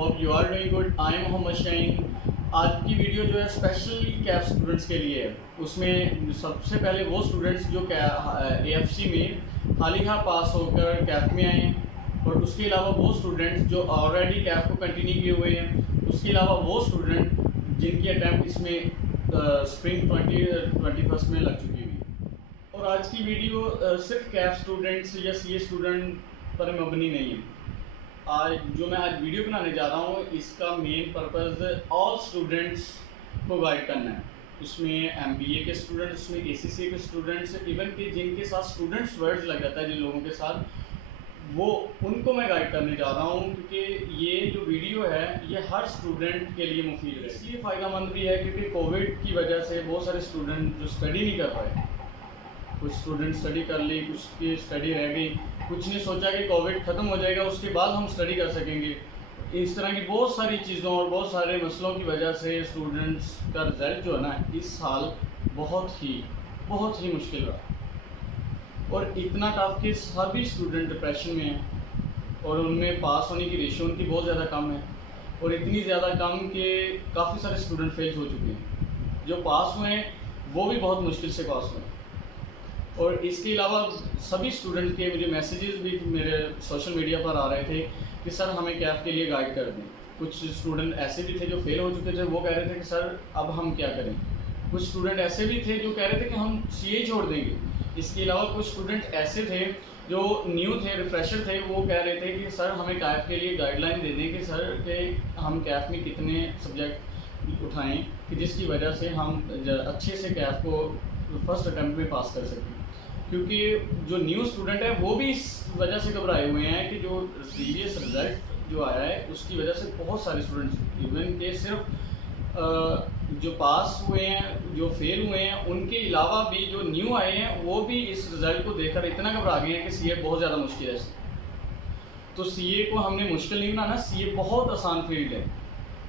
Hope you are doing good. I am Mohammad Shaheen. आज की video जो है स्पेशली कैफ स्टूडेंट्स के लिए है। उसमें सबसे पहले वो स्टूडेंट्स जो AFC में हाल ही पास होकर कैफ में आए हैं, और उसके अलावा वो स्टूडेंट्स जो ऑलरेडी कैफ को कंटिन्यू किए हुए हैं, उसके अलावा वो स्टूडेंट जिनकी अटैम्प्ट इसमें स्प्रिंग 2021 में लग चुकी हुई। और आज की वीडियो सिर्फ कैफ स्टूडेंट्स या CA स्टूडेंट पर मबनी नहीं है। आज मैं आज वीडियो बनाने जा रहा हूँ, इसका मेन पर्पज़ ऑल स्टूडेंट्स को गाइड करना है। उसमें MBA के स्टूडेंट्स, उसमें ACCA के स्टूडेंट्स, इवन कि जिनके साथ स्टूडेंट्स वर्ड्स लग जाता है जिन लोगों के साथ, वो उनको मैं गाइड करने जा रहा हूँ, क्योंकि ये जो वीडियो है ये हर स्टूडेंट के लिए मुफीद है। इसलिए फ़ायदेमंद भी है क्योंकि कोविड की वजह से बहुत सारे स्टूडेंट जो स्टडी नहीं कर पाए, कुछ स्टूडेंट स्टडी कर ली, कुछ की स्टडी रह गई, कुछ ने सोचा कि कोविड ख़त्म हो जाएगा उसके बाद हम स्टडी कर सकेंगे। इस तरह की बहुत सारी चीज़ों और बहुत सारे मसलों की वजह से स्टूडेंट्स का रिज़ल्ट जो है ना इस साल बहुत ही मुश्किल रहा, और इतना टफ कि सभी स्टूडेंट डिप्रेशन में हैं, और उनमें पास होने की रेशियो उनकी बहुत ज़्यादा कम है, और इतनी ज़्यादा कम कि काफ़ी सारे स्टूडेंट फेल हो चुके हैं। जो पास हुए हैं वो भी बहुत मुश्किल से पास हुए हैं। और इसके अलावा सभी स्टूडेंट के मुझे मैसेजेस भी मेरे सोशल मीडिया पर आ रहे थे कि सर हमें कैफ के लिए गाइड कर दें। कुछ स्टूडेंट ऐसे भी थे जो फेल हो चुके थे, वो कह रहे थे कि सर अब हम क्या करें। कुछ स्टूडेंट ऐसे भी थे जो कह रहे थे कि हम CA छोड़ देंगे। इसके अलावा कुछ स्टूडेंट ऐसे थे जो न्यू थे, रिफ्रेशर थे, वो कह रहे थे कि सर हमें कैफ के लिए गाइडलाइन दे दें कि सर के हम कैफ में कितने सब्जेक्ट उठाएँ कि जिसकी वजह से हम अच्छे से कैफ को फर्स्ट अटैम्प्ट में पास कर सकें। क्योंकि जो न्यू स्टूडेंट है वो भी इस वजह से घबराए हुए हैं कि जो प्रीवियस रिज़ल्ट जो आया है उसकी वजह से बहुत सारे स्टूडेंट्स, इवन के सिर्फ जो पास हुए हैं, जो फेल हुए हैं, उनके अलावा भी जो न्यू आए हैं वो भी इस रिज़ल्ट को देखकर इतना घबरा गए हैं कि CA बहुत ज़्यादा मुश्किल है। तो CA को हमने मुश्किल नहीं बनाना, CA बहुत आसान फील्ड है।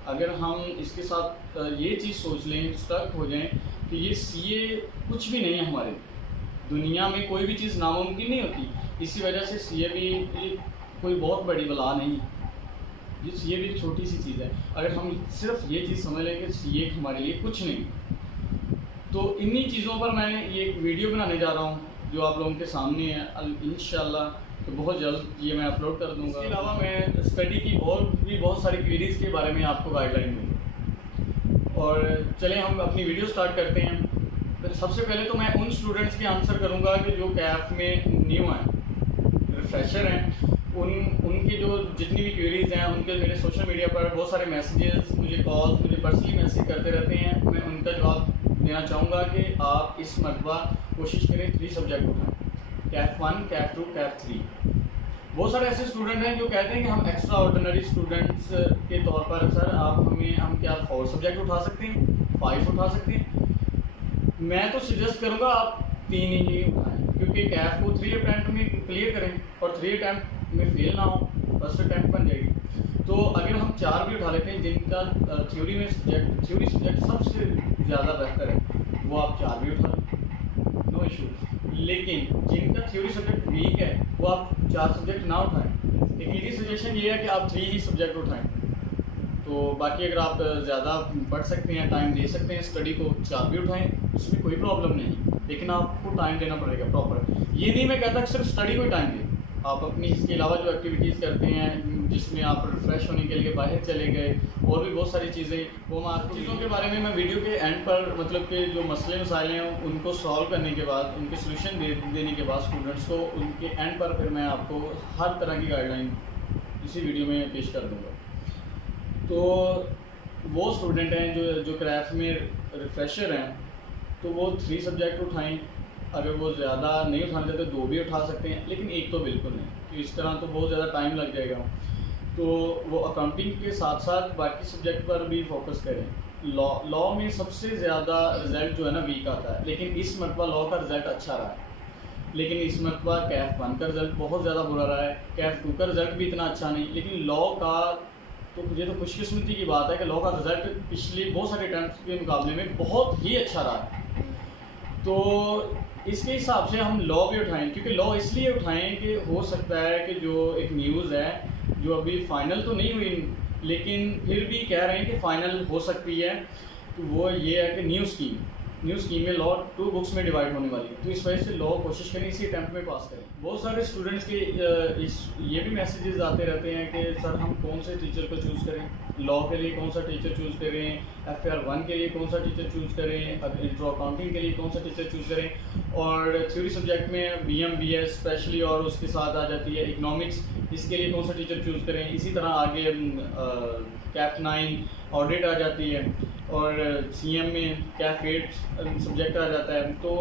अगर हम इसके साथ ये चीज़ सोच लें, स्टक हो जाएं कि ये CA कुछ भी नहीं है, हमारे दुनिया में कोई भी चीज़ नामुमकिन नहीं होती। इसी वजह से CA भी कोई बहुत बड़ी बला नहीं, ये CA भी छोटी सी चीज़ है। अगर हम सिर्फ ये चीज़ समझ लें कि CA हमारे लिए कुछ नहीं, तो इन्हीं चीज़ों पर मैं ये एक वीडियो बनाने जा रहा हूँ जो आप लोगों के सामने है। इंशाल्लाह तो बहुत जल्द ये मैं अपलोड कर दूँगा। इसके अलावा मैं स्टडी की और भी बहुत सारी क्वेरीज़ के बारे में आपको गाइडलाइन दूँगा। और चलें हम अपनी वीडियो स्टार्ट करते हैं। सबसे पहले तो मैं उन स्टूडेंट्स के आंसर करूंगा कि जो कैफ में न्यू हैं, रिफ्रेशर हैं, उनकी जो जितनी भी क्वेरीज हैं, उनके मेरे सोशल मीडिया पर बहुत सारे मैसेजेस, मुझे कॉल्स, मुझे पर्सनली मैसेज करते रहते हैं। मैं उनका जवाब देना चाहूँगा कि आप इस मरतबा कोशिश करें 3 सब्जेक्ट उठाएँ, कैफ 1, कैफ 2, कैफ 3। बहुत सारे ऐसे स्टूडेंट हैं जो कहते हैं कि हम एक्स्ट्रा ऑर्डिनरी स्टूडेंट्स के तौर पर सर हम क्या 4 सब्जेक्ट उठा सकते हैं, 5 उठा सकते हैं। मैं तो सजेस्ट करूंगा आप 3 ही उठाएं, क्योंकि कैफ को 3 अटैम्प्ट में क्लियर करें और 3 अटैम्प्ट में फेल ना हो, फर्स्ट अटैम्प्ट बन जाएगी। तो अगर हम 4 भी उठा लेते हैं जिनका थ्योरी सब्जेक्ट सबसे ज़्यादा बेहतर है, वो आप 4 भी उठा लें, नो इशू। लेकिन जिनका थ्योरी सब्जेक्ट वीक है वो आप 4 सब्जेक्ट ना उठाएं। एक मेरी सजेशन ये है कि आप 3 ही सब्जेक्ट उठाएं। तो बाकी अगर आप ज़्यादा पढ़ सकते हैं, टाइम दे सकते हैं स्टडी को, 4 भी उठाएं, उसमें कोई प्रॉब्लम नहीं, लेकिन आपको टाइम देना पड़ेगा प्रॉपर। ये नहीं मैं कहता कि सिर्फ स्टडी को ही टाइम दें, आप अपनी इसके अलावा जो एक्टिविटीज़ करते हैं जिसमें आप रिफ़्रेश होने के लिए बाहर चले गए, और भी बहुत सारी चीज़ें, वो मैं आपको चीज़ों के बारे में मैं वीडियो के एंड पर, मतलब कि जो मसले मसाइल हैं उनको सॉल्व करने के बाद, उनके सोल्यूशन देने के बाद स्टूडेंट्स को, उनके एंड पर फिर मैं आपको हर तरह की गाइडलाइन इसी वीडियो में पेश कर दूँगा। तो वो स्टूडेंट हैं जो क्राफ्ट में रिफ्रेशर हैं, तो वो 3 सब्जेक्ट उठाएं। अगर वो ज़्यादा नहीं उठाना चाहते 2 भी उठा सकते हैं, लेकिन 1 तो बिल्कुल नहीं, तो इस तरह तो बहुत ज़्यादा टाइम लग जाएगा। तो वो अकाउंटिंग के साथ साथ बाकी सब्जेक्ट पर भी फोकस करें। लॉ में सबसे ज़्यादा रिज़ल्ट जो है ना वीक आता है, लेकिन इस मरतबा लॉ का रिज़ल्ट अच्छा रहा है। लेकिन इस मरतबा कैफ 1 का रिज़ल्ट बहुत ज़्यादा बुरा रहा है, कैफ 2 का रिज़ल्ट भी इतना अच्छा नहीं, लेकिन लॉ का तो मुझे तो खुशकिस्मती की बात है कि लॉ का रिज़ल्ट पिछले बहुत सारे अटैम्प्ट्स के मुकाबले में बहुत ही अच्छा रहा है। तो इसके हिसाब से हम लॉ भी उठाएं, क्योंकि लॉ इसलिए उठाएं कि हो सकता है कि जो एक न्यूज़ है जो अभी फाइनल तो नहीं हुई लेकिन फिर भी कह रहे हैं कि फ़ाइनल हो सकती है। तो वो ये है कि न्यू स्कीम में लॉ 2 बुक्स में डिवाइड होने वाली है, तो इस वजह से लॉ कोशिश करें इसी अटैम्प्ट में पास करें। बहुत सारे स्टूडेंट्स के ये भी मैसेजेस आते रहते हैं कि सर हम कौन से टीचर को चूज़ करें, लॉ के लिए कौन सा टीचर चूज़ करें, FAR 1 के लिए कौन सा टीचर चूज़ करें, इंट्रो अकाउंटिंग के लिए कौन सा टीचर चूज़ करें, और थ्योरी सब्जेक्ट में BM BS स्पेशली और उसके साथ आ जाती है इकनॉमिक्स, इसके लिए कौन सा टीचर चूज़ करें। इसी तरह आगे कैप 9 ऑडिट आ जाती है, और CM में कैप 8 सब्जेक्ट आ जाता है। तो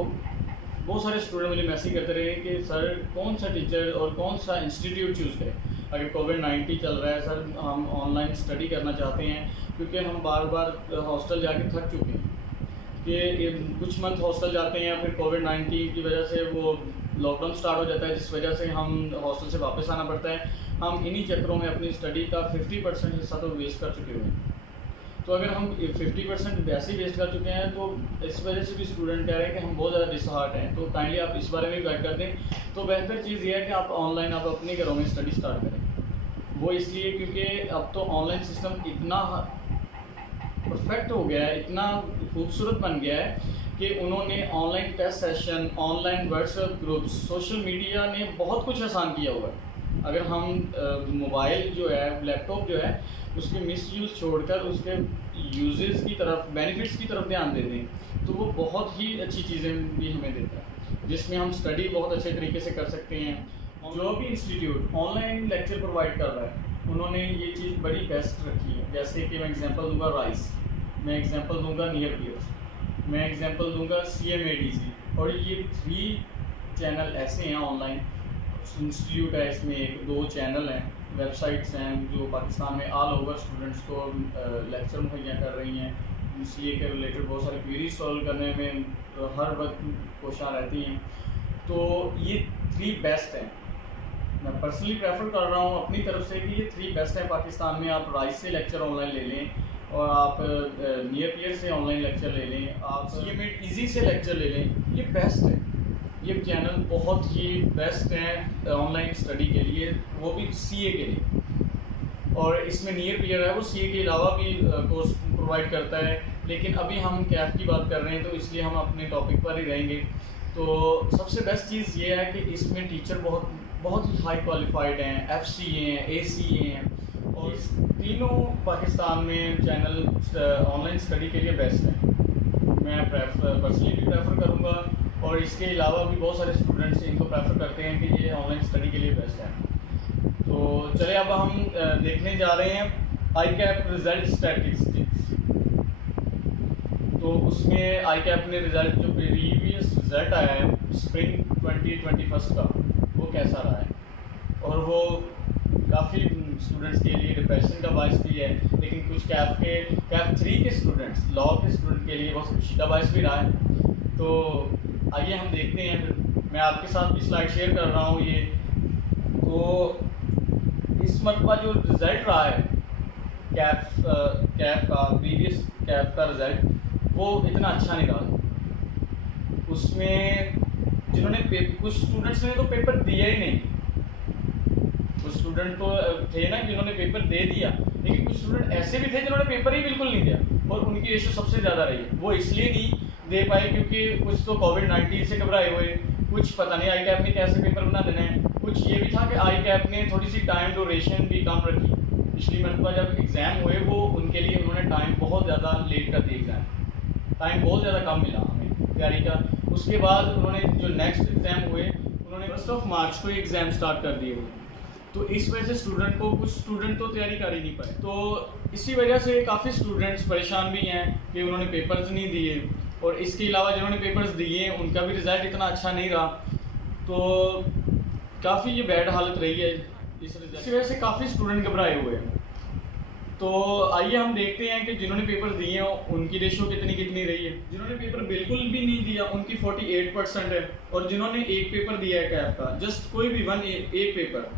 बहुत सारे स्टूडेंट मुझे मैसेज करते रहे कि सर कौन सा टीचर और कौन सा इंस्टीट्यूट चूज़ करें। अगर कोविड-19 चल रहा है सर, हम ऑनलाइन स्टडी करना चाहते हैं, क्योंकि हम बार बार हॉस्टल जाके थक चुके हैं कि कुछ मंथ हॉस्टल जाते हैं, फिर कोविड-19 की वजह से वो लॉकडाउन स्टार्ट हो जाता है, जिस वजह से हम हॉस्टल से वापस आना पड़ता है। हम इन्हीं चक्करों में अपनी स्टडी का 50% हिस्सा तो वेस्ट कर चुके हुए हैं। तो अगर हम 50% वैसे ही वेस्ट कर चुके हैं, तो इस वजह से भी स्टूडेंट कह रहे हैं कि हम बहुत ज़्यादा डिसहार्ट हैं। तो काइंडली आप इस बारे में भी गाइड कर दें। तो बेहतर चीज़ ये है कि आप ऑनलाइन आप अपने घरों में स्टडी स्टार्ट करें। वो इसलिए क्योंकि अब तो ऑनलाइन सिस्टम इतना परफेक्ट हो गया है, इतना खूबसूरत बन गया है कि उन्होंने online test session, online WhatsApp groups, social media ने बहुत कुछ आसान किया हुआ है। अगर हम मोबाइल जो है, लैपटॉप जो है, उसके मिसयूज़ छोड़कर उसके यूजेस की तरफ, बेनिफिट्स की तरफ ध्यान दे दें, तो वो बहुत ही अच्छी चीज़ें भी हमें देता है, जिसमें हम स्टडी बहुत अच्छे तरीके से कर सकते हैं। जो भी इंस्टीट्यूट ऑनलाइन लेक्चर प्रोवाइड कर रहा है, उन्होंने ये चीज़ बड़ी बेस्ट रखी है। जैसे कि मैं एग्जांपल दूंगा राइस, मैं एग्जांपल दूंगा नियर पियर्स, मैं एग्जांपल दूंगा CMADC, और ये 3 चैनल ऐसे हैं ऑनलाइन इंस्टीट्यूट है, इसमें 2 चैनल हैं, वेबसाइट्स हैं जो पाकिस्तान में ऑल ओवर स्टूडेंट्स को लेक्चर मुहैया कर रही हैं। CA के रिलेटेड बहुत सारी क्वेरी सॉल्व करने में हर वक्त कोशिश रहती हैं। तो ये 3 बेस्ट हैं। मैं पर्सनली प्रेफर कर रहा हूँ अपनी तरफ से कि ये 3 बेस्ट हैं पाकिस्तान में। आप राइस से लेक्चर ऑनलाइन ले लें, और आप नियर पियर से ऑनलाइन लेक्चर ले लें, आप CMADC से लेक्चर ले लें, ये बेस्ट है। ये चैनल बहुत ही बेस्ट हैं ऑनलाइन स्टडी के लिए, वो भी CA के लिए। और इसमें नियर पियर है, वो CA के अलावा भी कोर्स प्रोवाइड करता है, लेकिन अभी हम कैफ की बात कर रहे हैं, तो इसलिए हम अपने टॉपिक पर ही रहेंगे। तो सबसे बेस्ट चीज़ ये है कि इसमें टीचर बहुत ही हाई क्वालिफाइड हैं, FCA हैं, ACA हैं, और इस तीनों पाकिस्तान में चैनल ऑनलाइन स्टडी के लिए बेस्ट हैं। मैं पर्सनली भी प्रेफर करूँगा, और इसके अलावा भी बहुत सारे स्टूडेंट्स इनको प्रेफर करते हैं कि ये ऑनलाइन स्टडी के लिए बेस्ट है। तो चलिए अब हम देखने जा रहे हैं ICAP रिजल्ट स्टैटिस्टिक्स। तो उसमें ICAP ने रिजल्ट, जो प्रीवियस रिजल्ट आया है स्प्रिंग 2021 का, वो कैसा रहा है। और वो काफ़ी स्टूडेंट्स के लिए डिप्रेशन का बायस भी है, लेकिन कुछ कैप 3 के स्टूडेंट्स, लॉ के स्टूडेंट के लिए बहुत खुशी का बायस भी रहा है। तो आइए हम देखते हैं। मैं आपके साथ भी स्लाइड शेयर कर रहा हूँ ये। तो इस मरतबा जो रिज़ल्ट रहा है कैफ का, प्रीवियस कैफ का रिज़ल्ट, वो इतना अच्छा नहीं रहा। उसमें जिन्होंने कुछ स्टूडेंट्स ने तो पेपर दिया ही नहीं, कुछ स्टूडेंट तो थे ना जिन्होंने पेपर दे दिया, लेकिन कुछ स्टूडेंट ऐसे भी थे जिन्होंने पेपर ही बिल्कुल नहीं दिया, और उनकी रेशो सबसे ज़्यादा रही है। वो इसलिए नहीं दे पाए क्योंकि कुछ तो कोविड-19 से घबराए हुए, कुछ पता नहीं ICAP ने कैसे पेपर बना देना है, कुछ ये भी था कि ICAP ने थोड़ी सी टाइम ड्यूरेशन भी कम रखी। पिछली मरतबा जब एग्ज़ाम हुए, वो उनके लिए उन्होंने टाइम बहुत ज़्यादा लेट कर दिया, एग्ज़ाम टाइम बहुत ज़्यादा कम मिला हमें तैयारी का। उसके बाद उन्होंने जो नेक्स्ट एग्ज़ाम हुए, उन्होंने 1 मार्च को एग्ज़ाम स्टार्ट कर दिए हुए। तो इस वजह से कुछ स्टूडेंट तो तैयारी कर ही नहीं पाए। तो इसी वजह से काफ़ी स्टूडेंट्स परेशान भी हैं कि उन्होंने पेपर्स नहीं दिए, और इसके अलावा जिन्होंने पेपर्स दिए उनका भी रिज़ल्ट इतना अच्छा नहीं रहा। तो काफ़ी ये बैड हालत रही है इसी वजह से काफ़ी स्टूडेंट घबराए हुए हैं। तो आइए हम देखते हैं कि जिन्होंने पेपर दिए हैं उनकी रेशो कितनी रही है। जिन्होंने पेपर बिल्कुल भी नहीं दिया उनकी 48% है, और जिन्होंने एक पेपर दिया है कैफ का, जस्ट कोई भी एक पेपर,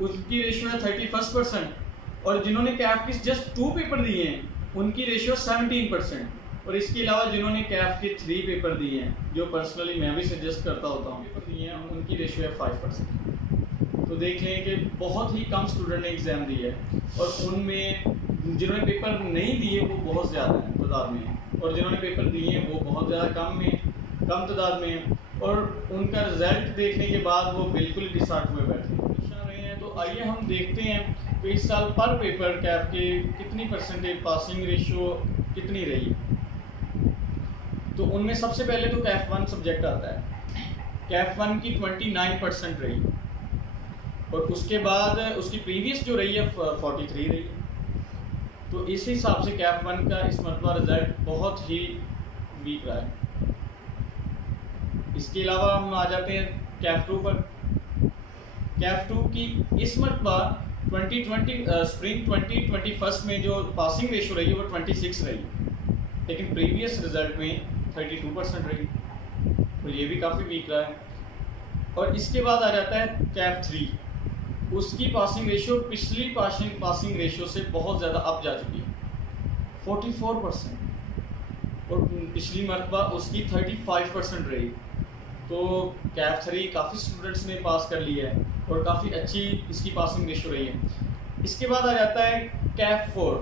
उनकी रेशो है 31%, और जिन्होंने कैफ की जस्ट 2 पेपर दिए हैं उनकी रेशो 17%। और इसके अलावा जिन्होंने कैफ के 3 पेपर दिए हैं, जो पर्सनली मैं भी सजेस्ट करता होता हूँ, पेपर दिए हैं, उनकी रेशो है 5%। तो देख लें कि बहुत ही कम स्टूडेंट ने एग्ज़ाम दिया है, और उनमें जिन्होंने पेपर नहीं दिए वो बहुत ज़्यादा हैं तादाद में, और जिन्होंने पेपर दिए हैं वो बहुत ज़्यादा कम तादाद में हैं, और उनका रिज़ल्ट देखने के बाद वो बिल्कुल डिसहार्ट हुए बैठे हैं। तो आइए हम देखते हैं तो इस साल पर पेपर कैफ के कितनी परसेंटेज पासिंग रेशियो कितनी रही। तो उनमें सबसे पहले तो कैफ 1 सब्जेक्ट आता है। कैफ 1 की 29% रही, और उसके बाद उसकी प्रीवियस जो रही है 43 रही। तो इस हिसाब से कैफ 1 का इस मरतबा रिजल्ट बहुत ही वीक रहा है। इसके अलावा हम आ जाते हैं कैफ 2 पर। कैफ 2 की इस मरतबा 2020 स्प्रिंग 2021 में जो पासिंग रेशो रही है वो 26 रही, लेकिन प्रीवियस रिजल्ट में 32% रही, तो ये भी काफ़ी वीक रहा है। और इसके बाद आ जाता है कैफ 3। उसकी पासिंग रेशियो पिछली पासिंग रेशियो से बहुत ज़्यादा अप जा चुकी है, 44%, और पिछली मरतबा उसकी 35% रही। तो कैफ 3 काफ़ी स्टूडेंट्स ने पास कर लिया है और काफ़ी अच्छी इसकी पासिंग रेशियो रही है। इसके बाद आ जाता है कैफ 4।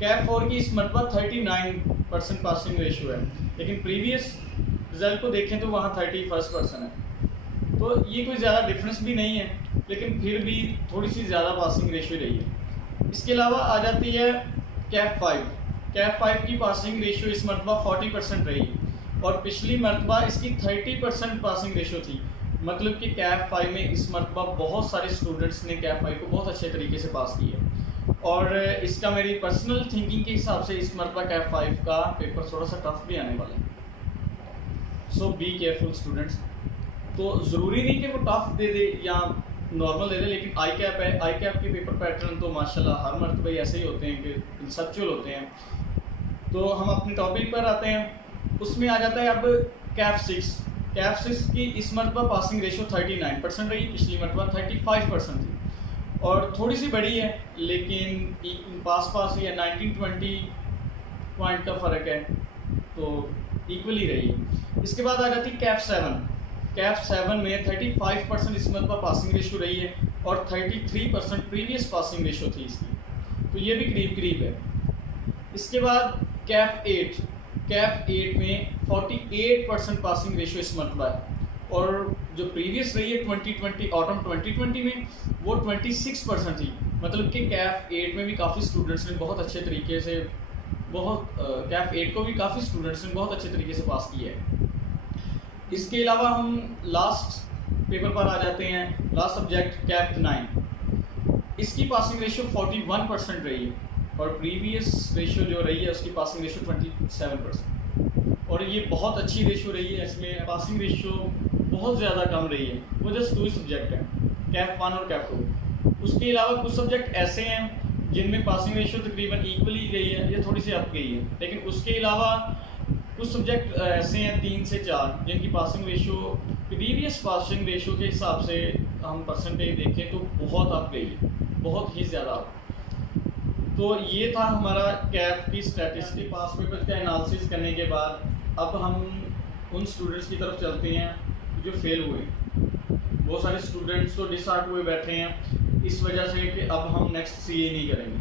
कैफ 4 की इस मरतबा 39% पासिंग रेशियो है, लेकिन प्रीवियस रिजल्ट को देखें तो वहाँ 31% है। तो ये कोई ज़्यादा डिफरेंस भी नहीं है, लेकिन फिर भी थोड़ी सी ज़्यादा पासिंग रेशियो रही है। इसके अलावा आ जाती है कैफ 5। कैफ 5 की पासिंग रेशियो इस मरतबा 40% रही, और पिछली मरतबा इसकी 30% पासिंग रेशियो थी। मतलब कि कैफ 5 में इस मरतबा बहुत सारे स्टूडेंट्स ने कैफ 5 को बहुत अच्छे तरीके से पास किया, और इसका मेरी पर्सनल थिंकिंग के हिसाब से इस मरतबा कैफ 5 का पेपर थोड़ा सा टफ भी आने वाला है। सो बी केयरफुल स्टूडेंट्स। तो ज़रूरी नहीं कि वो टफ दे दे या नॉर्मल दे दे, लेकिन आई कैप है, आई कैप के पेपर पैटर्न तो माशाल्लाह हर मरतबा ऐसे ही होते हैं कि कंसेप्चुअल होते हैं। तो हम अपने टॉपिक पर आते हैं। उसमें आ जाता है अब कैफ 6। कैफ 6 की इस मरतबा पासिंग रेशियो 39% रही, पिछली मरतबा 35% थी, और थोड़ी सी बड़ी है, लेकिन पास ही है, 19-20 पॉइंट का फ़र्क है, तो इक्वली रही है। इसके बाद आ जाती है कैफ 7। कैफ 7 में 35% इस मरतबा पासिंग रेशियो रही है, और 33% प्रीवियस पासिंग रेशियो थी इसकी, तो ये भी करीब है। इसके बाद कैफ 8। कैफ 8 में 48% पासिंग रेशियो इस मरतबा है, और जो प्रीवियस रही है 2020 ऑटम 2020 में वो 26% थी। मतलब कि कैफ 8 में भी काफ़ी स्टूडेंट्स ने बहुत अच्छे तरीके से कैफ 8 को भी काफ़ी स्टूडेंट्स ने बहुत अच्छे तरीके से पास किया है। इसके अलावा हम लास्ट पेपर पर आ जाते हैं, लास्ट सब्जेक्ट कैफ 9। इसकी पासिंग रेशियो 41% रही है, और प्रीवियस रेशियो जो रही है उसकी पासिंग रेशियो 27%, और ये बहुत अच्छी रेशियो रही है। इसमें पासिंग रेशियो बहुत ज़्यादा कम रही है, वो जस्ट 2 सब्जेक्ट हैं, कैफ 1 और कैफ 2। उसके अलावा कुछ सब्जेक्ट ऐसे हैं जिनमें पासिंग रेशियो तकरीबन इक्वली गई है या थोड़ी सी अप गई है, लेकिन उसके अलावा कुछ सब्जेक्ट ऐसे हैं 3 से 4 जिनकी passing ratio previous passing ratio के हिसाब से हम परसेंटेज देखें तो बहुत अप गई है, बहुत ही ज़्यादा अप। तो ये था हमारा कैफ की स्टैटिस्टिक। पास पेपर का एनालिसिस करने के बाद अब हम उन स्टूडेंट्स की तरफ चलते हैं जो फेल हुए। बहुत सारे स्टूडेंट्स तो डिसहार्ट हुए बैठे हैं इस वजह से कि अब हम नेक्स्ट सीए नहीं करेंगे,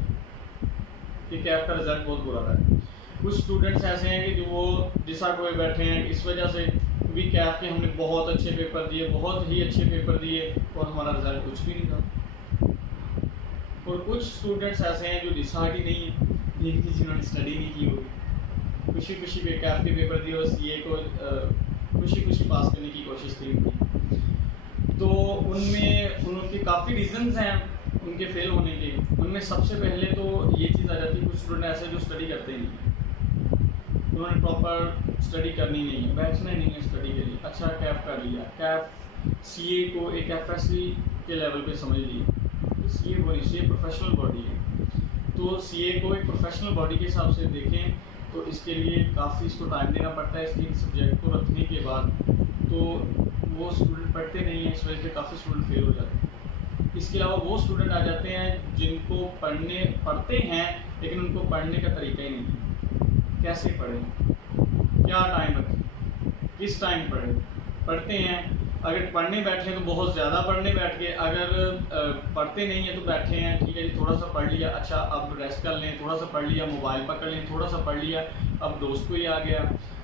कि कैफ का रिज़ल्ट बहुत बुरा रहा है। कुछ स्टूडेंट्स ऐसे हैं कि जो वो डिसहार्ट हुए बैठे हैं इस वजह से भी कैफ के हमने बहुत अच्छे पेपर दिए, बहुत ही अच्छे पेपर दिए, और हमारा रिज़ल्ट कुछ भी नहीं था। और कुछ स्टूडेंट्स ऐसे हैं जो डिसहार्ट ही नहीं है, लेकिन जिन्होंने स्टडी नहीं की होगी, खुशी पे कैफ के पेपर दिए और सीए को खुशी पास करने की कोशिश की उनकी। तो उनके काफ़ी रीज़न्स हैं उनके फेल होने के। उनमें सबसे पहले तो ये चीज़ आ जाती है, कुछ स्टूडेंट ऐसे जो स्टडी करते नहीं हैं, उन्होंने प्रॉपर स्टडी करनी नहीं है, बैठना नहीं है स्टडी के लिए। अच्छा कैफ कर लिया, कैफ सीए को एक एफएससी के लेवल पे समझ लिया, सीए प्रोफेशनल बॉडी है, तो सीए को एक प्रोफेशनल बॉडी के हिसाब से देखें तो इसके लिए काफ़ी इसको टाइम देना पड़ता है। इसके सब्जेक्ट को रखने के बाद तो वो स्टूडेंट पढ़ते नहीं हैं, इस वजह से काफ़ी स्टूडेंट फेल हो जाते हैं। इसके अलावा वो स्टूडेंट आ जाते हैं जिनको पढ़ते हैं लेकिन उनको पढ़ने का तरीका ही नहीं है, कैसे पढ़ें, क्या टाइम रखें, किस टाइम पढ़ें। पढ़ते हैं अगर पढ़ने बैठे तो बहुत ज़्यादा पढ़ने बैठ गए, अगर पढ़ते नहीं है तो बैठे हैं, ठीक है जी थोड़ा सा पढ़ लिया, अच्छा अब रेस्ट कर लें, थोड़ा सा पढ़ लिया, मोबाइल पकड़ लें, थोड़ा सा पढ़ लिया, अब दोस्त कोई आ गया,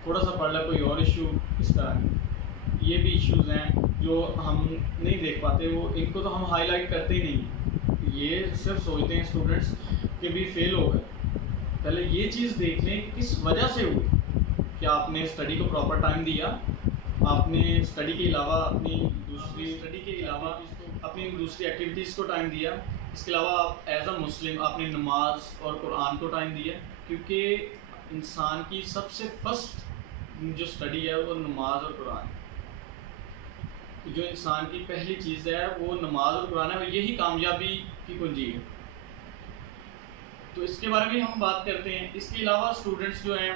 थोड़ा सा पढ़ लिया, कोई और इशू, इस तरह ये भी इश्यूज़ हैं जो हम नहीं देख पाते, वो इनको तो हम हाईलाइट करते ही नहीं। ये सिर्फ सोचते हैं स्टूडेंट्स कि भी फेल हो गए। पहले ये चीज़ देख लें किस वजह से हुई, कि आपने स्टडी को प्रॉपर टाइम दिया, आपने स्टडी के अलावा अपनी दूसरी एक्टिविटीज़ को टाइम दिया, इसके अलावा आप एज अ मुस्लिम आपने नमाज और कुरान को टाइम दिया, क्योंकि इंसान की सबसे फर्स्ट जो स्टडी है वो नमाज और कुरान, जो इंसान की पहली चीज़ है वो नमाज और कुरान है, और यही कामयाबी की कुंजी है। तो इसके बारे में हम बात करते हैं। इसके अलावा स्टूडेंट्स जो हैं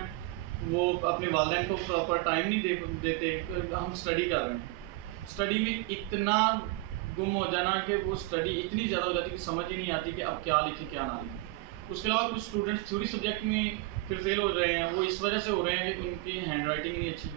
वो अपने वालिदैन को प्रॉपर टाइम नहीं देते। हम स्टडी कर रहे हैं, स्टडी में इतना गुम हो जाना कि वो स्टडी इतनी ज़्यादा हो जाती है कि समझ ही नहीं आती कि अब क्या लिखें क्या ना लिखें। उसके अलावा कुछ स्टूडेंट्स थ्योरी सब्जेक्ट में फिर फेल हो रहे हैं, वो इस वजह से हो रहे हैं कि उनकी हैंड राइटिंग नहीं अच्छी,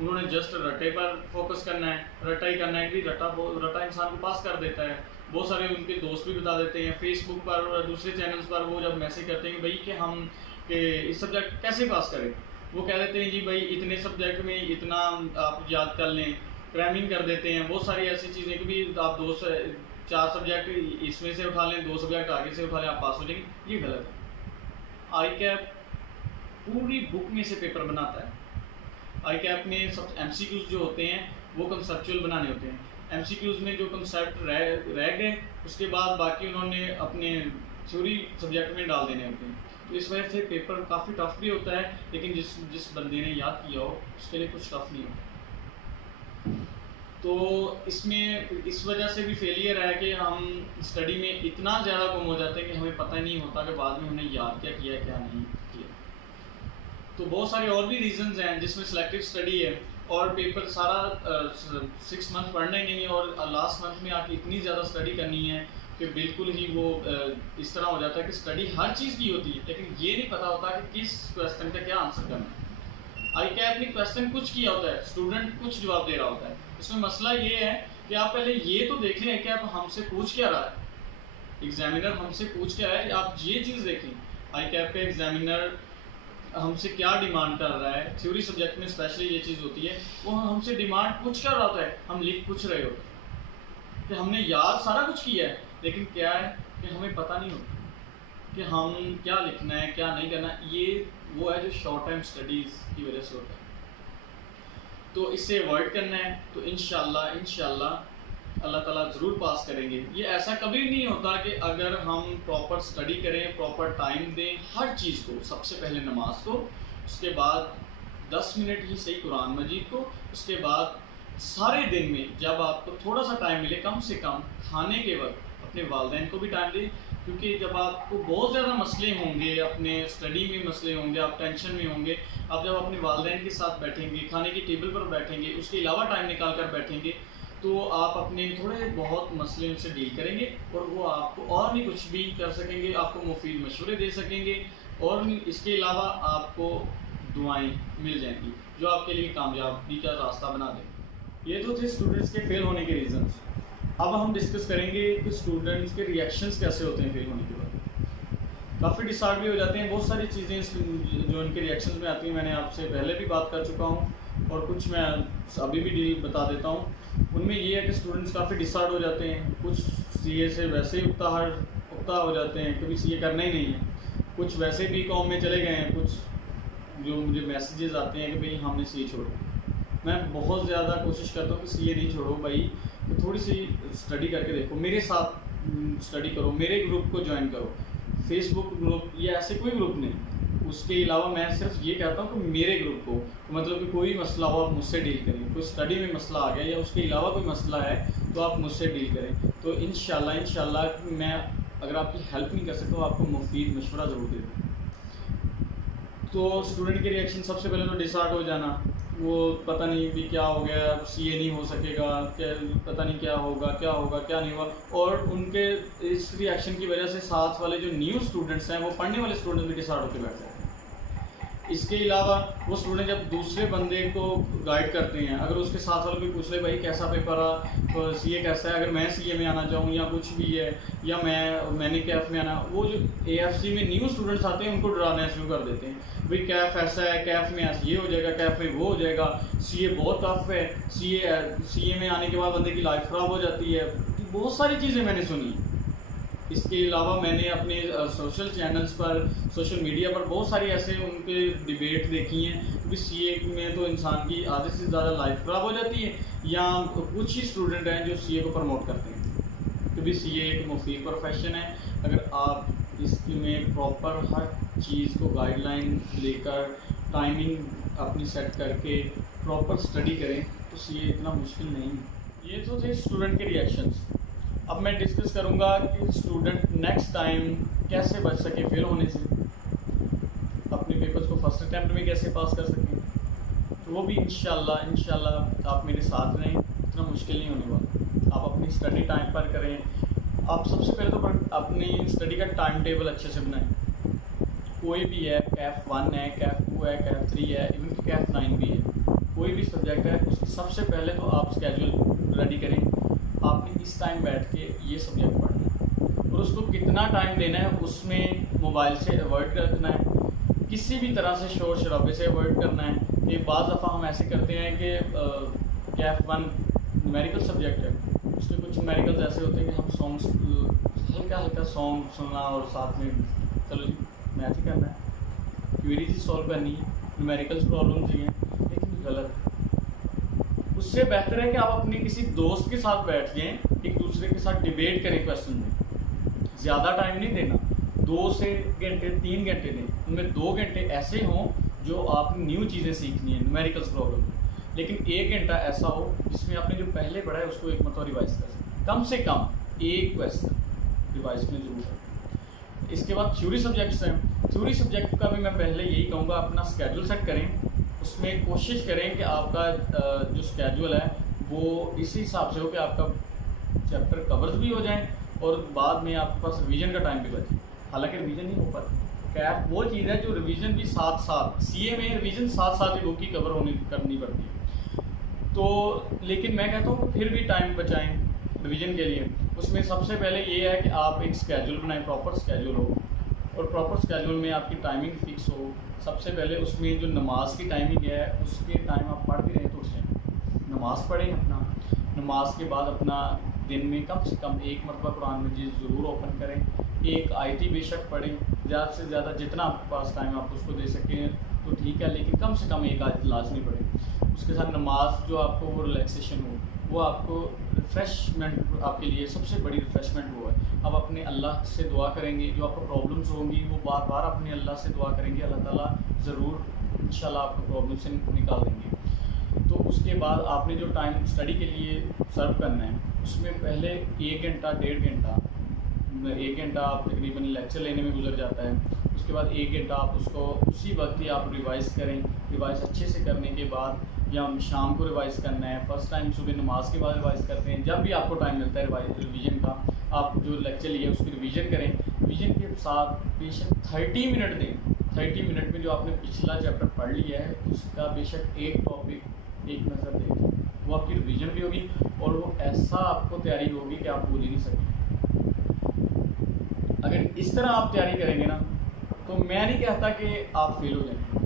उन्होंने जस्ट रटे पर फोकस करना है, रटा ही करना है कि रटा इंसान को पास कर देता है। बहुत सारे उनके दोस्त भी बता देते हैं फेसबुक पर और दूसरे चैनल्स पर, वो जब मैसेज करते हैं भाई कि हम कि इस सब्जेक्ट कैसे पास करें, वो कह देते हैं जी भाई इतने सब्जेक्ट में इतना आप याद कर लें, क्रैमिंग कर देते हैं। बहुत सारी ऐसी चीज़ें कि भी आप 4 सब्जेक्ट इसमें से उठा लें, 2 सब्जेक्ट आगे से उठा लें, आप पास हो जाएंगे। ये गलत है। आई कैप पूरी बुक में से पेपर बनाता है। आई कैप में सब MCQs जो होते हैं वो कंसेप्चुअल बनाने होते हैं। MCQs में जो कंसेप्ट रह गए उसके बाद बाकी उन्होंने अपने थ्योरी सब्जेक्ट में डाल देने होते हैं। तो इस वजह से पेपर काफ़ी टफ भी होता है, लेकिन जिस बंदे ने याद किया हो उसके लिए कुछ टफ नहीं होता। तो इसमें इस वजह से भी फेलियर है कि हम स्टडी में इतना ज़्यादा गुम हो जाते हैं कि हमें पता ही नहीं होता कि बाद में हमने याद क्या किया क्या नहीं किया। तो बहुत सारे और भी रीजंस हैं जिसमें सिलेक्टिव स्टडी है और पेपर सारा 6 मंथ पढ़ना ही नहीं है और लास्ट मंथ में आके इतनी ज़्यादा स्टडी करनी है कि बिल्कुल ही वो इस तरह हो जाता है कि स्टडी हर चीज़ की होती है, लेकिन ये नहीं पता होता कि किस क्वेश्चन का क्या आंसर करना है। आई कैप ने क्वेश्चन कुछ किया होता है, स्टूडेंट कुछ जवाब दे रहा होता है। इसमें मसला ये है कि आप पहले ये तो देख लें कि आप हमसे पूछ क्या रहा है, एग्जामिनर हमसे पूछ क्या है, आप ये चीज़ देखें। आई कैप का एग्जामिनर हमसे क्या डिमांड कर रहा है, थ्योरी सब्जेक्ट में स्पेशली ये चीज़ होती है, वो हमसे डिमांड पूछ कर रहा होता है, हम लिख पूछ रहे होते हैं कि हमने याद सारा कुछ किया है, लेकिन क्या है कि हमें पता नहीं होता कि हम क्या लिखना है क्या नहीं करना। ये वो है जो शॉर्ट टाइम स्टडीज़ की वजह से होता है। तो इससे अवॉइड करना है। तो इंशाल्लाह अल्लाह ताला ज़रूर पास करेंगे। ये ऐसा कभी नहीं होता कि अगर हम प्रॉपर स्टडी करें, प्रॉपर टाइम दें हर चीज़ को, सबसे पहले नमाज को, उसके बाद 10 मिनट ही सही कुरान मजीद को, उसके बाद सारे दिन में जब आपको थोड़ा सा टाइम मिले, कम से कम खाने के वक्त अपने वालिदैन को भी टाइम दें, क्योंकि जब आपको बहुत ज़्यादा मसले होंगे, अपने स्टडी में मसले होंगे, आप टेंशन में होंगे, आप जब अपने वालिदैन के साथ बैठेंगे, खाने की टेबल पर बैठेंगे, उसके अलावा टाइम निकाल कर बैठेंगे, तो आप अपने थोड़े बहुत मसले उनसे डील करेंगे और वो आपको और भी कुछ भी कर सकेंगे, आपको मुफीद मशवरे दे सकेंगे और इसके अलावा आपको दुआएं मिल जाएंगी जो आपके लिए कामयाबी का रास्ता बना देंगे। ये तो थे स्टूडेंट्स के फेल होने के रीज़न्स। अब हम डिस्कस करेंगे कि स्टूडेंट्स के रिएक्शंस कैसे होते हैं फेल होने के बाद। काफ़ी डिसऑर्डर भी हो जाते हैं, बहुत सारी चीज़ें जो उनके रिएक्शंस में आती हैं मैंने आपसे पहले भी बात कर चुका हूँ और कुछ मैं अभी भी बता देता हूँ। उनमें ये है कि स्टूडेंट्स काफ़ी डिसऑर्डर हो जाते हैं, कुछ सीए से वैसे ही उकता हो जाते हैं, कभी सीए करना ही नहीं है, कुछ वैसे भी कॉम में चले गए हैं, कुछ जो मुझे मैसेजेस आते हैं कि भाई हमने सीए छोड़ो। मैं बहुत ज़्यादा कोशिश करता हूँ कि सीए नहीं छोड़ो भाई, तो थोड़ी सी स्टडी करके देखो, मेरे साथ स्टडी करो, मेरे ग्रुप को ज्वाइन करो, फेसबुक ग्रुप या ऐसे कोई ग्रुप नहीं। उसके अलावा मैं सिर्फ ये कहता हूँ कि मेरे ग्रुप को, मतलब कि कोई मसला हो आप मुझसे डील करें, कोई स्टडी में मसला आ गया या उसके अलावा कोई मसला है तो आप मुझसे डील करें। तो इंशाल्लाह मैं अगर आपकी हेल्प नहीं कर सकता तो आपको मुफीद मशवरा ज़रूर दे दूँ। तो स्टूडेंट के रिएक्शन सबसे पहले तो डिसऑर्डर हो जाना, वो पता नहीं भी क्या हो गया, सीए नहीं हो सकेगा, क्या पता नहीं क्या होगा क्या नहीं होगा, और उनके इस रिएक्शन की वजह से साथ वाले जो न्यू स्टूडेंट्स हैं वो पढ़ने वाले स्टूडेंट्स भी डिसऑर्डर होकर बैठ जाते हैं। इसके अलावा वो स्टूडेंट जब दूसरे बंदे को गाइड करते हैं, अगर उसके साथ वालों भी पूछ ले भाई कैसा पेपर रहा, तो सीए कैसा है, अगर मैं सीए में आना चाहूँ या कुछ भी है, या मैंने कैफ में आना, वो जो एएफसी में न्यू स्टूडेंट्स आते हैं उनको डराना शुरू कर देते हैं। भाई कैफ ऐसा है, कैफ में ऐसा ये हो जाएगा, कैफ में वो हो जाएगा, सीए बहुत टफ है, सीए में आने के बाद बंदे की लाइफ ख़राब हो जाती है। बहुत सारी चीज़ें मैंने सुनी। इसके अलावा मैंने अपने सोशल चैनल्स पर, सोशल मीडिया पर बहुत सारी ऐसे उनके डिबेट देखी हैं कि सीए में तो इंसान की आधे से ज़्यादा लाइफ ख़राब हो जाती है, या कुछ ही स्टूडेंट हैं जो सीए को प्रमोट करते हैं। तो भी सीए एक मुफीद प्रोफेशन है, अगर आप इसमें प्रॉपर हर चीज़ को गाइडलाइन लेकर टाइमिंग अपनी सेट करके प्रॉपर स्टडी करें तो सीए इतना मुश्किल नहीं है। ये तो थे स्टूडेंट के रिएक्शंस। अब मैं डिस्कस करूंगा कि स्टूडेंट नेक्स्ट टाइम कैसे बच सके फेल होने से, अपने पेपर्स को फर्स्ट अटैम्प्ट में कैसे पास कर सके। तो वो भी इंशाल्लाह आप मेरे साथ रहें, इतना मुश्किल नहीं होने वाला। आप अपनी स्टडी टाइम पर करें। आप सबसे पहले तो अपनी स्टडी का टाइम टेबल अच्छे से बनाएं। कोई भी है, कैफ 1 है, कैफ 2 है, कैफ 3 है, इवन कि कैफ 9 भी है, कोई भी सब्जेक्ट है, उसकी सबसे पहले तो आप स्केड्यूल रेडी करें। आपने इस टाइम बैठ के ये सब्जेक्ट पढ़ना है और उसको कितना टाइम देना है, उसमें मोबाइल से अवॉइड करना है, किसी भी तरह से शोर शराबे से अवॉइड करना है। कि बाज़ दफ़ा हम ऐसे करते हैं कि कैफ 1 न्यूमेरिकल सब्जेक्ट है, उसके कुछ न्यूमेरिकल्स ऐसे होते हैं कि हम सॉन्ग्स हल्का सॉन्ग सुनना और साथ में चलो जी मैथ ही करना है, क्वेरीज ही सॉल्व करनी है, न्यूमेरिकल्स प्रॉब्लम्स ही हैं, लेकिन गलत है। उससे बेहतर है कि आप अपने किसी दोस्त के साथ बैठ जाएं, एक दूसरे के साथ डिबेट करें क्वेश्चन में। ज़्यादा टाइम नहीं देना, 2 से घंटे 3 घंटे दें, उनमें 2 घंटे ऐसे हों जो आपने न्यू चीज़ें सीखनी है न्यूमेरिकल्स प्रॉब्लम में, लेकिन 1 घंटा ऐसा हो जिसमें आपने जो पहले पढ़ा है उसको एक मरतबा रिवाइज कर सकें। कम से कम एक क्वेश्चन रिवाइज में जरूर करें। इसके बाद थ्योरी सब्जेक्ट्स हैं। थ्योरी सब्जेक्ट का भी मैं पहले यही कहूँगा, अपना स्केड्यूल सेट करें, उसमें कोशिश करें कि आपका जो स्केड्यूल है वो इसी हिसाब से हो कि आपका चैप्टर कवर्स भी हो जाए और बाद में आपके पास रिवीजन का टाइम भी बचे। हालांकि रिवीजन नहीं हो पाती, कैफ वो चीज़ है जो रिवीजन भी साथ साथ, सीए में रिवीजन साथ साथ ही बुक की कवर करनी पड़ती है। तो लेकिन मैं कहता हूँ फिर भी टाइम बचाएं रिवीजन के लिए। उसमें सबसे पहले ये है कि आप एक स्केड्यूल बनाएं, प्रॉपर स्केड्यूल हो, और प्रॉपर स्केड्यूल में आपकी टाइमिंग फिक्स हो। सबसे पहले उसमें जो नमाज की टाइमिंग है उसके टाइम आप पढ़ भी रहे तो उससे नमाज़ पढ़ें अपना। नमाज के बाद अपना दिन में कम से कम एक मरतबा कुरान मजीद ज़रूर ओपन करें, एक आयती बेशक पढ़ें, ज़्यादा से ज़्यादा जितना आपके पास टाइम आप उसको दे सकें तो ठीक है, लेकिन कम से कम एक आयत लाजमी पढ़ें। उसके साथ नमाज जो आपको वो रिलैक्सेशन हो, वो आपको रिफ़्रेशमेंट, आपके लिए सबसे बड़ी रिफ़्रेशमेंट वो है। अब अपने अल्लाह से दुआ करेंगे, जो आपको प्रॉब्लम्स होंगी वो बार बार अपने अल्लाह से दुआ करेंगे, अल्लाह ताला ज़रूर इंशाल्लाह आपको प्रॉब्लम से निकाल देंगे। तो उसके बाद आपने जो टाइम स्टडी के लिए सर्व करना है उसमें पहले 1 घंटा 1.5 घंटा, 1 घंटा आप तकरीबन लेक्चर लेने में गुजर जाता है। उसके बाद 1 घंटा आप उसको उसी वक्त ही आप रिवाइज़ करें। रिवाइज़ अच्छे से करने के बाद, या शाम को रिवाइज़ करना है, फर्स्ट टाइम सुबह नमाज के बाद रिवाइज़ करते हैं, जब भी आपको टाइम मिलता है रिवीजन का, आप जो लेक्चर लिए उसकी रिवीजन करें। रिवीजन के साथ बेशक 30 मिनट दें। 30 मिनट में जो आपने पिछला चैप्टर पढ़ लिया है उसका बेशक एक टॉपिक एक नज़र दें, वो आपकी रिवीजन भी होगी और वो ऐसा आपको तैयारी होगी कि आप भूल ही नहीं सकते। अगर इस तरह आप तैयारी करेंगे ना तो मैं नहीं कहता कि आप फेल हो जाएंगे।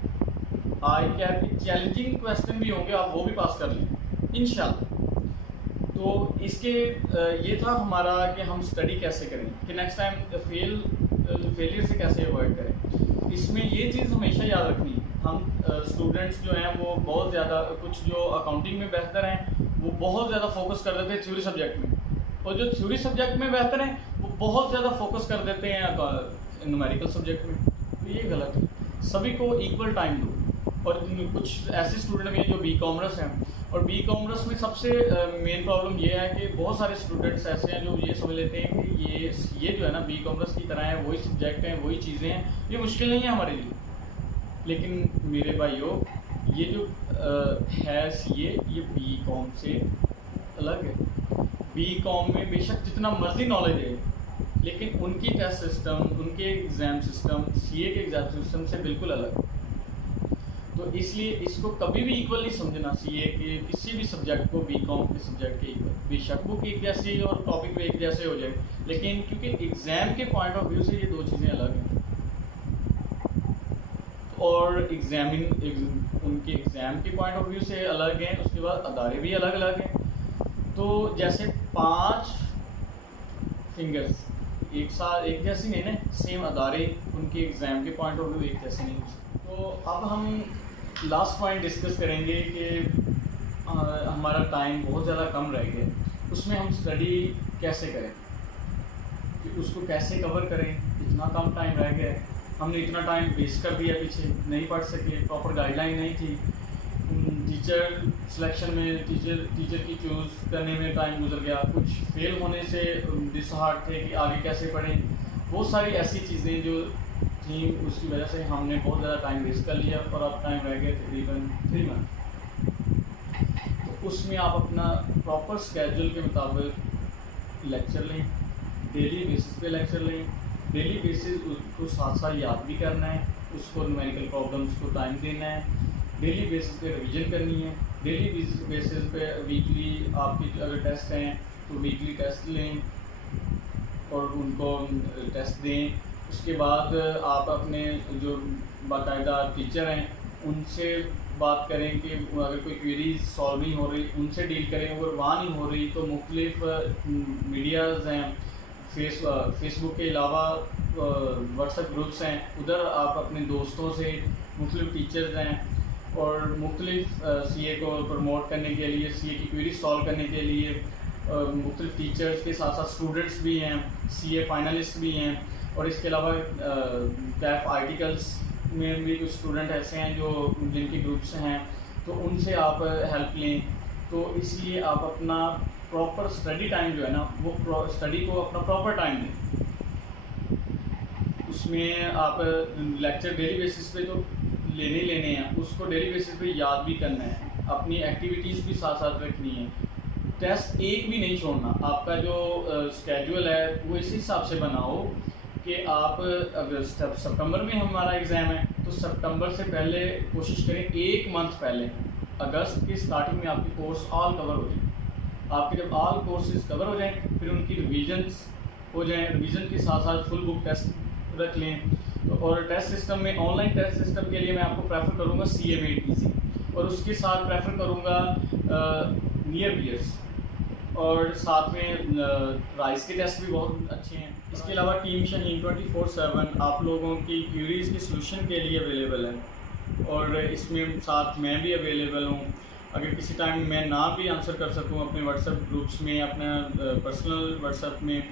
आई क्या चैलेंजिंग क्वेश्चन भी होंगे, आप वो भी पास कर लेंगे इंशाल्लाह। तो इसके ये था हमारा कि हम स्टडी कैसे करें, कि नेक्स्ट टाइम फेलियर से कैसे अवॉइड करें। इसमें ये चीज़ हमेशा याद रखनी है, हम स्टूडेंट्स जो हैं वो बहुत ज़्यादा, कुछ जो अकाउंटिंग में बेहतर हैं वो बहुत ज़्यादा फोकस कर देते हैं थ्योरी सब्जेक्ट में, और जो थ्योरी सब्जेक्ट में बेहतर हैं वो बहुत ज़्यादा फोकस कर देते हैं न्यूमेरिकल सब्जेक्ट में। तो ये गलत है, सभी को इक्वल टाइम दो। और कुछ ऐसे स्टूडेंट भी हैं जो बी कॉमर्स हैं, और बी कॉमर्स में सबसे मेन प्रॉब्लम ये है कि बहुत सारे स्टूडेंट्स ऐसे हैं जो ये समझ लेते हैं कि ये जो है ना बी कॉमर्स की तरह है, वही सब्जेक्ट हैं, वही चीज़ें हैं, ये मुश्किल नहीं है हमारे लिए। लेकिन मेरे भाइयों, ये जो है सीए, ये बी कॉम से अलग है। बी कॉम में बेशक जितना मर्जी नॉलेज है, लेकिन उनकी टेस्ट सिस्टम, उनके एग्ज़ाम सिस्टम सीए के एग्ज़ाम सिस्टम से बिल्कुल अलग। तो इसलिए इसको कभी भी इक्वल नहीं समझना चाहिए कि किसी भी सब्जेक्ट को बीकॉम के सब्जेक्ट के इक्वल, बेशक बुक एक जैसी और टॉपिक भी एक जैसे हो जाए, लेकिन क्योंकि एग्ज़ाम के पॉइंट ऑफ व्यू से ये दो चीज़ें अलग हैं और उनके एग्ज़ाम के पॉइंट ऑफ व्यू से अलग हैं, उसके बाद अदारे भी अलग अलग हैं। तो जैसे 5 फिंगर्स एक साथ एक जैसी नहीं ना, सेम अदारे उनके एग्ज़ाम के पॉइंट ऑफ व्यू एक जैसे नहीं हो सकते। तो अब हम लास्ट पॉइंट डिस्कस करेंगे कि हमारा टाइम बहुत ज़्यादा कम रह गया, उसमें हम स्टडी कैसे करें, कि उसको कैसे कवर करें। इतना कम टाइम रह गया है, हमने इतना टाइम वेस्ट कर दिया, पीछे नहीं पढ़ सके, प्रॉपर गाइडलाइन नहीं थी, टीचर सिलेक्शन में टीचर की चूज़ करने में टाइम गुजर गया, कुछ फेल होने से डिसहार्ट थे कि आगे कैसे पढ़ें। बहुत सारी ऐसी चीज़ें जो थी, उसकी वजह से हमने बहुत ज़्यादा टाइम वेस्ट कर लिया और अब टाइम रह गया तकरीबन 3 मंथ। तो उसमें आप अपना प्रॉपर स्केड्यूल के मुताबिक लेक्चर लें, डेली बेसिस पे लेक्चर लें, डेली बेसिस उसको साथ साथ याद भी करना है, उसको न्यूमेरिकल प्रॉब्लम्स को टाइम देना है, डेली बेसिस पे रिवीजन करनी है, डेली बेसिस पे वीकली आपके अगर टेस्ट हैं तो वीकली टेस्ट लें और उनको टेस्ट दें। उसके बाद आप अपने जो बाकायदा टीचर हैं उनसे बात करें कि अगर कोई क्वेरी सॉल्व नहीं हो रही उनसे डील करें, अगर वहाँ नहीं हो रही तो मुख्तलिफ मीडियाज़ हैं, फेसबुक के अलावा व्हाट्सएप ग्रुप्स हैं, उधर आप अपने दोस्तों से, मुख्तलिफ टीचर्स हैं और मुख्तलिफ सीए को प्रमोट करने के लिए, सीए की क्वेरी सॉल्व करने के लिए मुख्तलिफ टीचर्स के साथ साथ स्टूडेंट्स भी हैं, सीए फाइनलिस्ट भी हैं और इसके अलावा कैफ आर्टिकल्स में भी कुछ स्टूडेंट ऐसे हैं जो जिनके ग्रुप्स हैं, तो उनसे आप हेल्प लें। तो इसलिए आप अपना प्रॉपर स्टडी टाइम जो है ना, वो स्टडी को अपना प्रॉपर टाइम दें। उसमें आप लेक्चर डेली बेसिस पे तो लेने हैं, उसको डेली बेसिस पे याद भी करना है, अपनी एक्टिविटीज़ भी साथ साथ रखनी है, टेस्ट एक भी नहीं छोड़ना। आपका जो स्केड्यूल है वो इसी हिसाब से बनाओ कि आप अगर सितंबर में हमारा एग्ज़ाम है तो सितंबर से पहले कोशिश करें 1 मंथ पहले, अगस्त की स्टार्टिंग में आपके कोर्स ऑल कवर हो जाए। आपके जब ऑल कोर्सेज कवर हो जाएं फिर उनकी रिवीजन्स हो जाएं, रिवीजन के साथ साथ फुल बुक टेस्ट रख लें। तो और टेस्ट सिस्टम में, ऑनलाइन टेस्ट सिस्टम के लिए मैं आपको प्रेफर करूँगा CA-MET और उसके साथ प्रेफर करूँगा नियर पियर्स और साथ में राइस के टेस्ट भी बहुत अच्छे हैं। इसके अलावा टीम शाहीन 24/7 आप लोगों की क्यूरीज़ के सलूशन के लिए अवेलेबल है और इसमें साथ मैं भी अवेलेबल हूँ। अगर किसी टाइम मैं ना भी आंसर कर सकूँ अपने व्हाट्सएप ग्रुप्स में, अपना पर्सनल व्हाट्सएप में,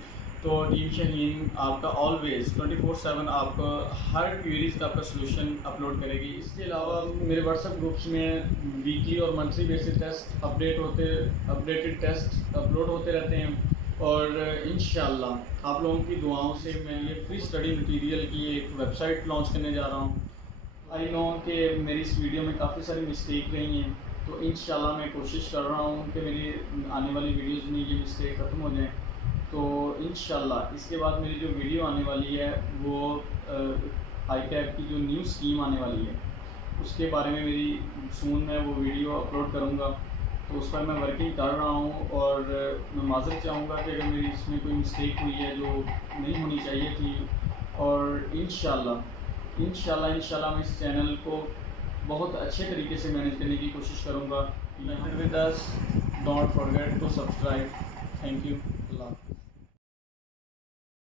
तो टीम शाहीन आपका ऑलवेज़ 24/7 आपको हर क्वेरीज़ का आपका सलूशन अपलोड करेगी। इसके अलावा मेरे व्हाट्सएप ग्रुप्स में वीकली और monthly basis test updated test upload होते रहते हैं और इंशाल्लाह आप लोगों की दुआओं से मैं ये फ्री स्टडी मटेरियल की एक वेबसाइट लॉन्च करने जा रहा हूँ। आई नो कि मेरी इस वीडियो में काफ़ी सारी मिस्टेक रही हैं, तो इंशाल्लाह मैं कोशिश कर रहा हूँ कि मेरी आने वाली वीडियोज़ में ये मिस्टेक ख़त्म हो जाए। तो इंशाल्लाह इसके बाद मेरी जो वीडियो आने वाली है वो ICAP की जो न्यू स्कीम आने वाली है उसके बारे में मेरी सून मैं वो वीडियो अपलोड करूँगा। तो उस पर मैं वर्किंग कर रहा हूँ और मैं माज़रत चाहूँगा कि अगर मेरी इसमें कोई मिस्टेक हुई है जो नहीं होनी चाहिए थी, और इंशाल्लाह मैं इस चैनल को बहुत अच्छे तरीके से मैनेज करने की कोशिश करूँगा। With us, don't forget to subscribe. Thank you. Allah.